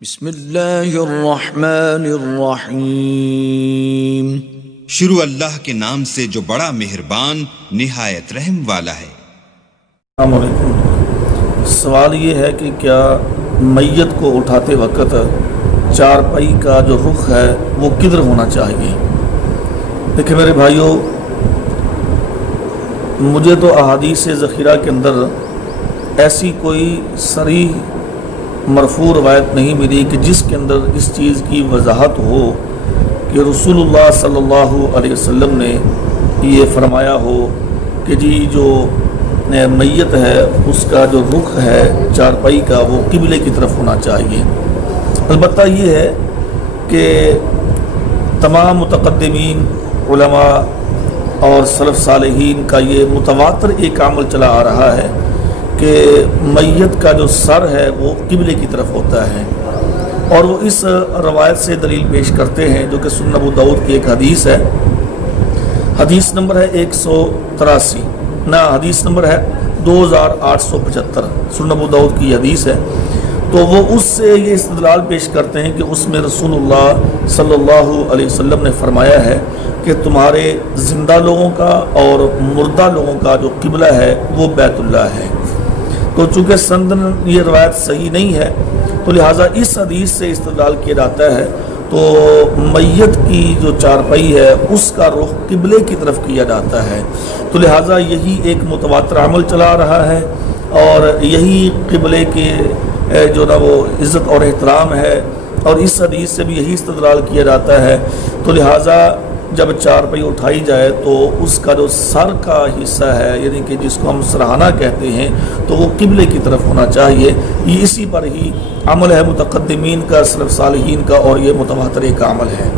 بسم اللہ الرحمن الرحیم۔ شروع اللہ کے نام سے جو بڑا مہربان نہایت رحم والا ہے۔ السلام علیکم۔ سوال یہ ہے کہ کیا میت کو اٹھاتے وقت چارپائی کا جو رخ ہے وہ کدھر ہونا چاہیے؟ دیکھیں میرے بھائیوں، مجھے تو احادیث ذخیرہ کے اندر ایسی کوئی صریح مرفوع روایت نہیں ملی کہ جس کے اندر اس چیز کی وضاحت ہو کہ رسول اللہ صلی اللہ علیہ وسلم نے یہ فرمایا ہو کہ جی جو میت ہے اس کا جو رخ ہے چارپائی کا وہ قبلے کی طرف ہونا چاہیے۔ البتہ یہ ہے کہ تمام متقدمین علماء اور سلف صالحین کا یہ متواتر ایک عمل چلا آ رہا ہے کہ میت کا جو سر ہے وہ قبلے کی طرف ہوتا ہے، اور وہ اس روایت سے دلیل پیش کرتے ہیں جو کہ سنن ابو داؤد کی ایک حدیث ہے، حدیث نمبر ہے 183 نہ حدیث نمبر ہے 2875، سنن ابو داؤد کی حدیث ہے۔ تو وہ اس سے یہ استدلال پیش کرتے ہیں کہ اس میں رسول اللہ صلی اللہ علیہ وسلم نے فرمایا ہے کہ تمہارے زندہ لوگوں کا اور مردہ لوگوں کا جو قبلہ ہے وہ بیت اللہ ہے۔ تو چونکہ سندن یہ روایت صحیح نہیں ہے تو لہٰذا اس حدیث سے استدلال کیا جاتا ہے، تو میت کی جو چارپائی ہے اس کا رخ قبلے کی طرف کیا جاتا ہے، تو لہٰذا یہی ایک متواتر عمل چلا رہا ہے، اور یہی قبلے کے جو نا وہ عزت اور احترام ہے، اور اس حدیث سے بھی یہی استدلال کیا جاتا ہے۔ تو لہٰذا جب چارپائی اٹھائی جائے تو اس کا جو سر کا حصہ ہے، یعنی کہ جس کو ہم سرہانہ کہتے ہیں، تو وہ قبلے کی طرف ہونا چاہیے۔ یہ اسی پر ہی عمل ہے متقدمین کا، سلف صالحین کا، اور یہ متواتر ایک عمل ہے۔